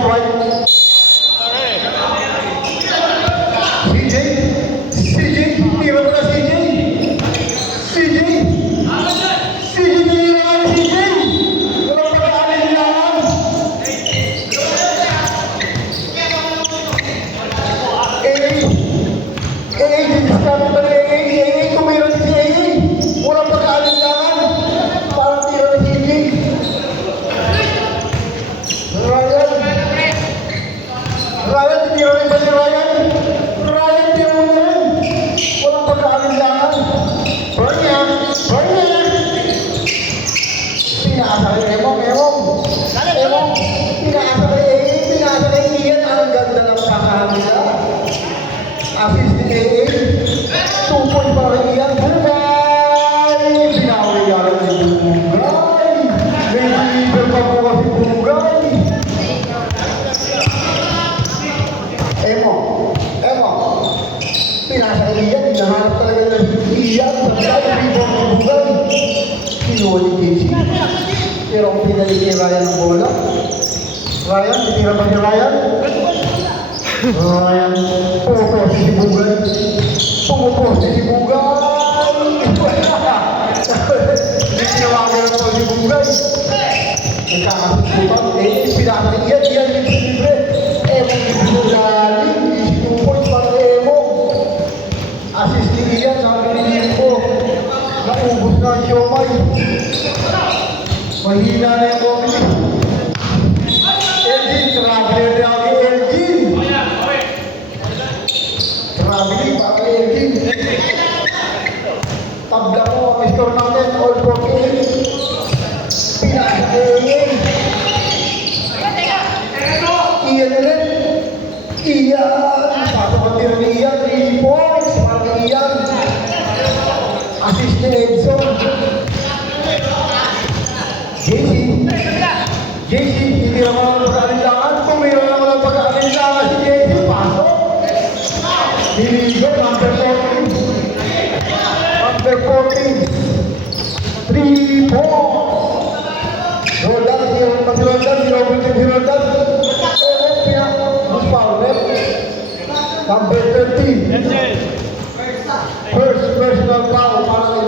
white. CJ, CJ, tira mo na CJ. CJ, CJ, tira mo na CJ. Walang pag-aalinlangan. Sabi ba ni AA, tumira si AA. Walang pag-aalinlangan. Parang tira na CJ. Ryan, tira rin ba si Ryan? Ryan, tira mo na rin. Walang pag-aalinlangan. Bernia. Pinaasa kay Emong. Pinaasa kay AA, pinaasa kay Ian. Ang ganda ng pasahan nila. Assist ni AA. 2 point para kay Ian. Bugay! Binawi yaran ni Bugay. May deliver pa po kasi Bugay. Emong. Pinasa kay Ian. Hinahanap talaga nila Ian. Pagkaya rebound ni Bugay. Kinuha ni Casey. Pero ang pinalik ni Ryan ng bola. Ryan, titira pa ni Ryan. Ryan, pumuposte si Bugay. Hindi tinawagan na po si Bugay. Nagkakasupan. Pinasa ni Ian libre. Emong yung lalim. 2 points para Emong. Assist ni Ian, sabi ni Nico. Naubos na ang siomay. Mahina na yung comedy. Elgin, traveler Elgin. Traveling, para Elgin. Tabla ko, ang score natin, all for Ian. Pinasa Ian. Ian ulit. Ian. Pasok ni Ian, 3 points. Para Ian. Assist ni Edson. JC, hindi naman ang pag-aalinlangan. Tumira naman ang pag-aalinlangan si JC. Pasok. Diligo, number 14. 3 points. Roldan, si Roldan. Mas foul, number 13. First personal foul para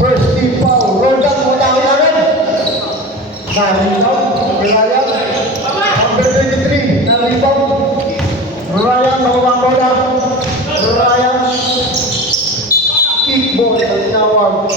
first team foul. Roldan, matawin na rin. Ryan, number 23, na-rebound. Ryan, nakawang bola. Ryan, kickball, nagtawag.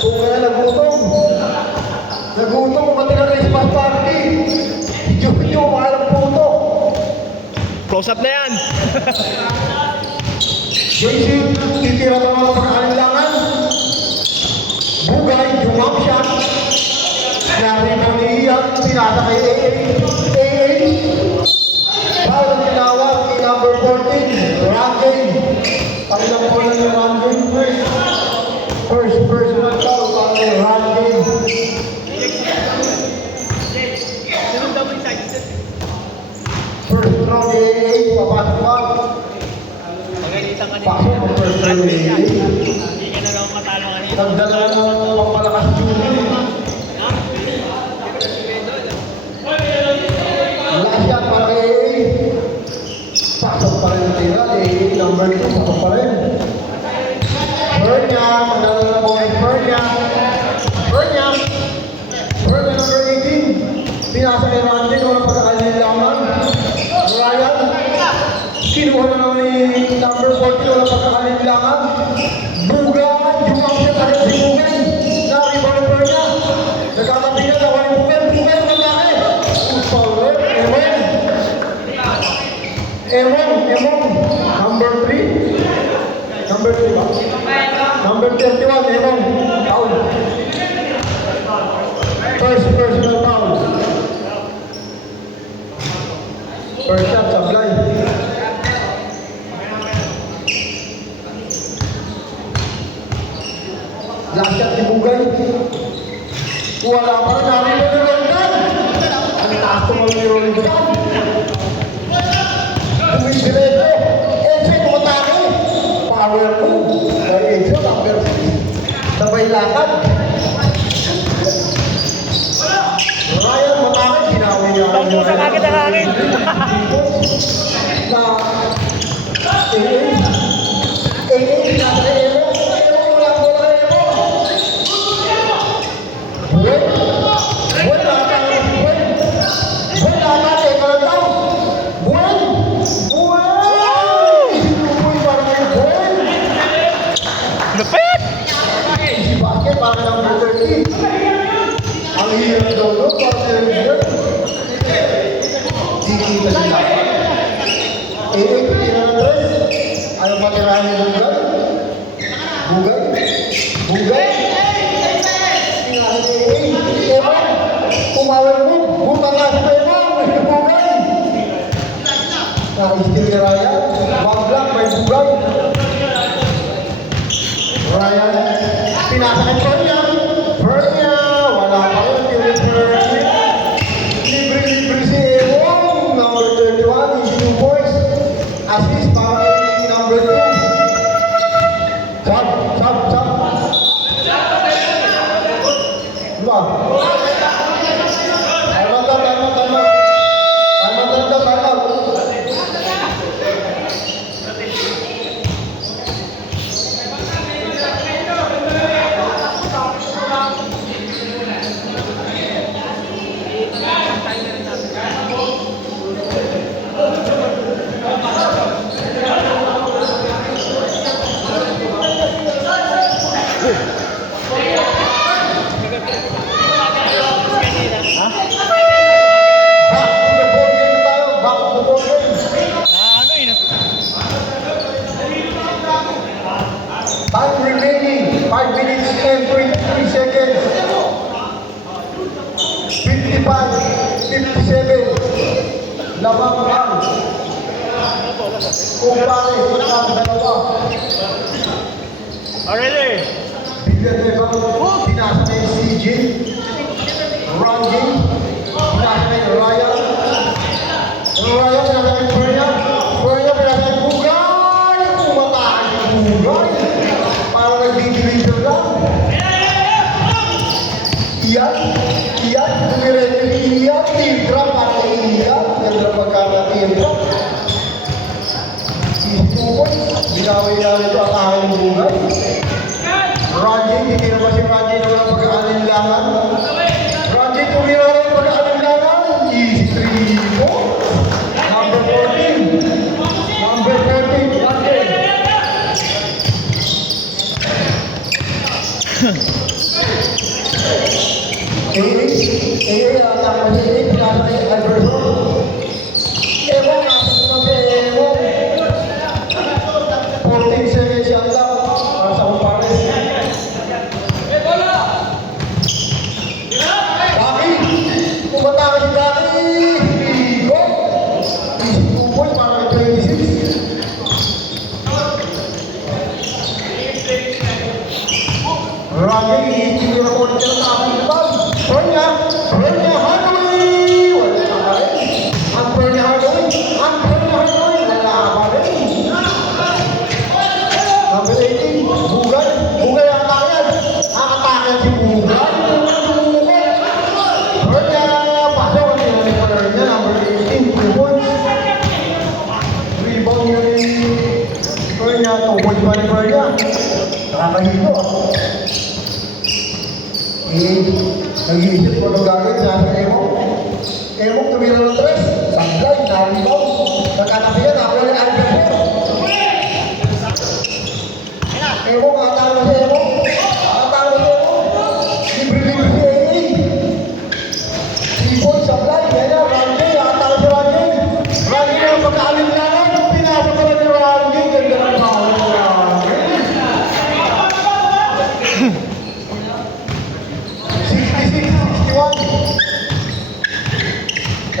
Kung nga nagutom, matira na yung spot party. Yung mahal ang puto. Close up na yan. JC, titira ba mga pag-aalinlangan? Bugay, jump shot. Nari mo ni Ian, pinasa kay AA. Foul ang tinawag ni number 14, Ranjay. Paglang po lang yung Ranjay. First personal foul para kay Ranjay. First throw ni AA, papasok pa. Pasok ang first throw ni AA. Nagdala ng pangmalakas Junior. Last shot para kay AA. Pasok pa rin ang tira. AA number 2. Pasok pa rin. Bernia. Magdala na po kay Bernia. Bernia number 18. Pinasa kay Randy. Walang pagkakalinlangan. Ryan. Kinuha na naman ni number 14. Walang pagkakalinlangan. Bugan. Jumang siya tayo si Bugan. Na-rebound Bernia. Nagkakatingin na wala Bugan. Bugan ng laki. Power. Emong. Number 3. Number 3 ba? Number 31. Emong. Foul. First personal foul. First shot, sablay. Last shot ni Bugay. Wala pa rin namin na Roldan. Ang taas tumalong ni Roldan. Umidireto. Edson, tumatake. Power move. Kay Edson, number 6. Sabay lakad. Pusa agad ang hangin. Na nasa Emo. Emo, wala bola kay Emo. Buwan. Buwan nata. Buwan nata. Teka lang daw. Buwan. Buwan. Uy, parang may buwan. Lupit! Si Bakit parang number 30. Ang hirap daw, no? Parang hirap. Di kita sila. Tira ng tres. Ano pa tirahan ni Bugay? Bugay? Bugay? Ema? Umawal mo? Butang nga sa Ema? Bugay? Naka-istil ni Ryan. One block, may Bugay. Ryan, pinasa kay Pernia. Pernia, wala pa rin. Libre si Emo. Number 31, easy 2 points. Assist para kay number 2. Sab. Diba? Time out. Back to the ball game. Ano yun? Time remaining, 5 minutes and 23 seconds. 55, 57. Lamang lang. Kung pare, ang dalawa. Already! Bigyan na ibang pinasa na yung CJ. Randy. Pinasa na yung Ryan. Ryan, pinasa na yung Pernia. Pernia, pinasa na yung Bugay. Kumatahan yung Bugay. Parang nag-deliver lang. Iyan. Tumiretso ni Iyan. Teardrop para kay Iyan. Ganda pagkaka teardrop. Isipon. Binawi-nawi ito ang aking Bugay. Raji, hindi na ba si Raji na walang pagkaalinlangan? Raji, tumira na yung pagkaalinlangan. Easy 3 po. Number 14. Number 14, Raji. Atak mo si pinasa kay Alberto. Ewo, nasa naman si Ewo. 14 seconds yan lang. Para sa kumpares. Daki! Pumataka si Daki! Go! Easy 2 points para kay 26. Rami, hindi na ko ulit yung aking bag. Pernia Hardaway! Wala ka rin. Ang Pernia Hardaway! Wala ka rin. Number 18, Bugay ang atakan. Nakatakan si Bugay. Pernia, pasok ang pinag-player niya. Number 18, 2 points. Rebound niya ni Pernia. 2 points pa ni Pernia. Nakakahilo ah. Nag-iisip ko nung gagawin nasa Emo. Emo, tumira ng tres. Sablay, nalibang. Nagkatapiyan, ako yung Alberto. Emo, makatalo si Emo. Libre-libre si Amy. 3 points, sablay. Kaya, Randy, nakatalo si Randy. Randy na yung pagkaalinlangan. Pinasa ko lang ni Randy. Ganda ng bawal ni Randy. 66-61.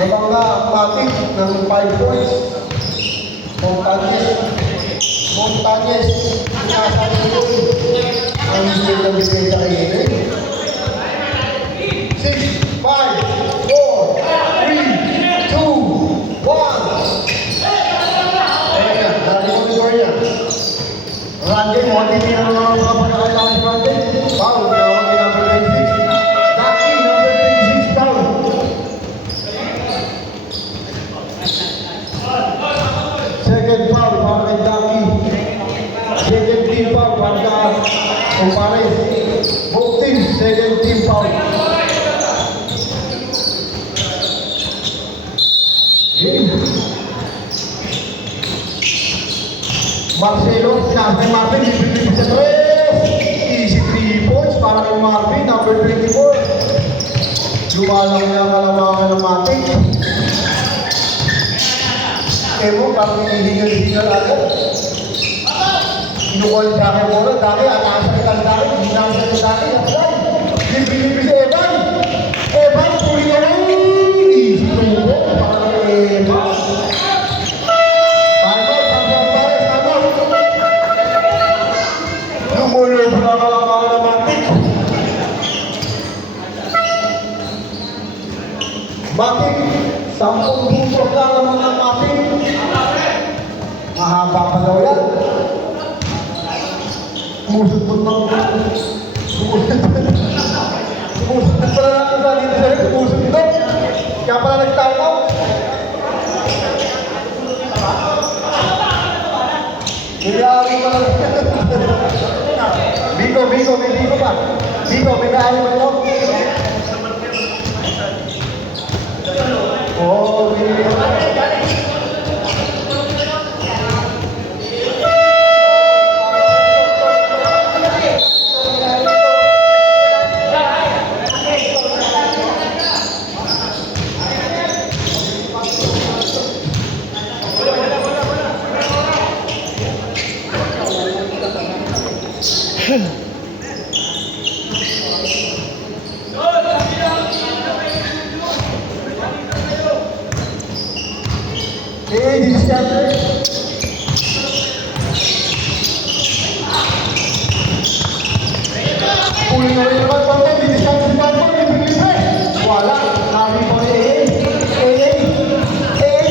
Nabangga ang matik ng 5 points. Montañez. Pinasa nito. Ang hindi na bibenta kay Ene. 6, 5, 4, 3, 2, 1. Ayan na, dali mo ni Gloria. Randy, mo titira ng mga pagkakailangan si Randy. Foul, tinawag ni number 26. Daki, number 26, foul. Marcelo, pinasa kay Marvin, libre-libre sa tres. Easy 3 points para kay Marvin, number 24. Lumalang niya ang kalamangan ng Matic. Evo, parang hinihingal-hingal agad. Inukol sa akin mo na, dami, atasan kita ng dami, ginasa ng dami, apply. Libre-libre si Evan. Evan, tuloy na lang. Easy 2 points para kay Evan. Lumulog na kalamangan ng Matic. Matic, 10 puso na naman ang Matic. Mahaba pa daw yan. Sumusundot na Sumusundot pala natin sa dito sa'yo. Sumusundot. Kaya pala nagtakaw. Niliyari pala. Biko, Biko, may Biko pa. Biko, may kaali ba ito? Oh, Biko. Hey, this is Captain. Pulling na rin naman po ito. This is Captain Balbon. Libre-libre. Wala. Nari po ni AA.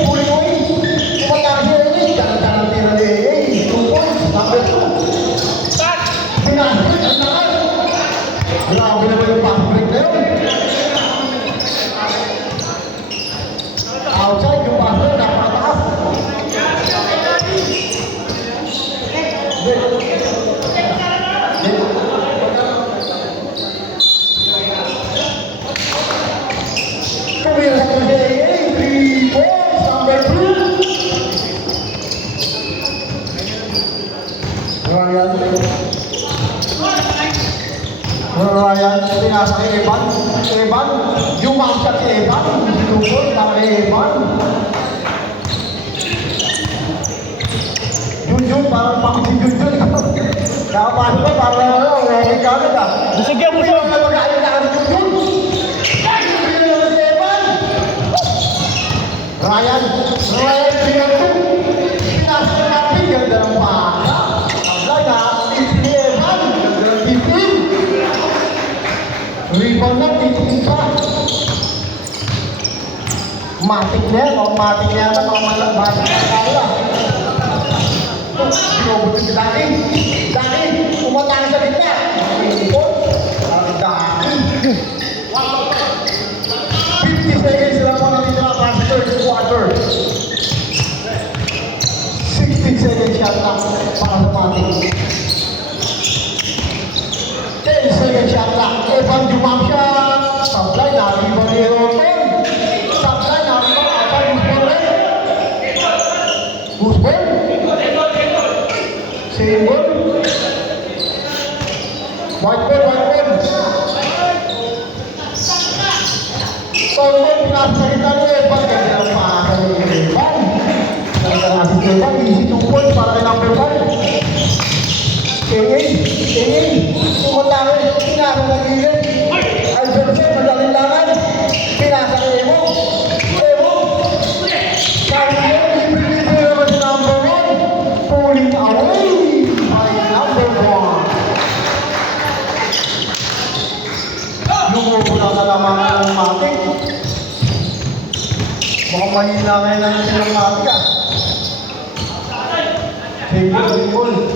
Pulling away. Umatang si AA. Tanang-tanang tira ni AA. 2 points. Number 2. Pinasok. Ang naman. Grabe naman yung fast break na yun. Outside yung fast break. Napakataas. Ryan, pinasa kay Evan. Evan, yung mamsa kay Evan. Sinukot para kay Evan. Junjun, parang pang si Junjun. Nakapasok ka, parang okay ka agad ah. Busagyan mo siya. Hindi mo mag-aayon na ka ni Junjun. Pinasa si Evan. Ryan, pinasa natin. Ganda ng paka. Ang na, si Evan. Ganda ng tipin. Rebound na, titingin ka. Matik na yan, matik na yan, matik na kaya. Pinubutin si Dani. Dani, umatang sa gitna. Ang Dani. 50 seconds lang po natitira para sa third quarter. 16 seconds yata para sa Matik. 10 seconds shot lang. Evan jump shot. Sablay, nariba ni Roton. Sablay, nariba. Apa, Gusbon? Simbol? Whiteboard. Tolong pinasakita ni Evan. Ganda ang paka ni Evan. Ganda ang asis ni Evan. Easy 2 points para kay number 5. Umutang pinasa na gilid. Albersen, magalinlangan. Pinasa na Evo. Kaya libre-libre naman si number 1. Pulling away by number 1. Lumubo na kalamangan ng Matic. Mukhang mahina ngayon ang silang Matic ah. Single.